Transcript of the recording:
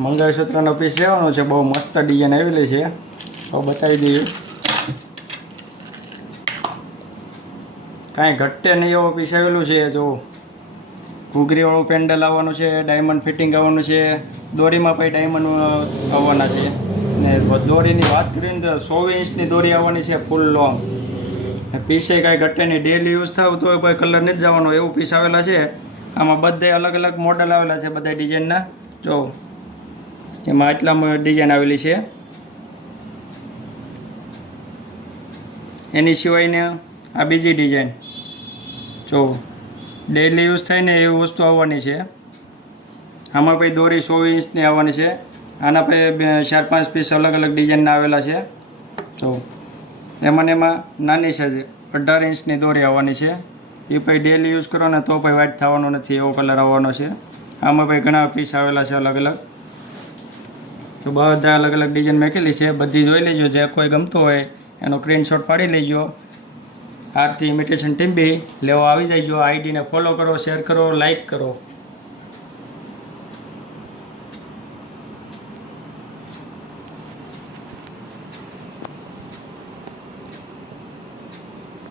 મંગળસૂત્રનો piece લેવાનો છે. બહુ મસ્ત ડિઝાઇન આવેલી છે, તો બતાવી દઈએ. કાંઈ ઘટે નહીં એવો પીસ આવેલું છે. જો ઘૂઘરીવાળું પેન્ડલ આવવાનું છે, ડાયમંડ ફિટિંગ આવવાનું છે, દોરીમાં પણ ડાયમંડ આવવાના છે. ને દોરીની વાત કરીને તો 24 ઇંચની દોરી આવવાની છે, ફૂલ લોંગ. પીસે કાંઈ ઘટે નહીં, ડેલી યુઝ થાવ તો કોઈ કલર નથી જવાનો એવું પીસ આવેલા છે. આમાં બધા અલગ અલગ મોડલ આવેલા છે, બધા ડિઝાઇનના. જો એમાં આટલા ડિઝાઇન આવેલી છે. એની સિવાયને આ બીજી ડિઝાઇન જો ડેલી યુઝ થાય ને એવી વસ્તુ આવવાની છે. આમાં પછી દોરી 24 ઇંચની આવવાની છે. આના પછી 4-5 પીસ અલગ અલગ ડિઝાઇનના આવેલા છે. જો એમાં નાની સાઈઝ 18 ઇંચની દોરી આવવાની છે. એ પછી ડેલી યુઝ કરો ને તો પછી વ્હાઇટ થવાનો નથી, એવો કલર આવવાનો છે. આમાં પછી ઘણા પીસ આવેલા છે અલગ અલગ. તો બધા અલગ અલગ ડિઝાઇન મેકેલી છે, બધી જોઈ લેજો. જે કોઈ ગમતો હોય એનો સ્ક્રીનશોટ પાડી લેજો. આરતી ઇમિટેશન ટીમ બી લેવા આવી જજો. આઈડીને ફોલો કરો, શેર કરો, લાઇક કરો.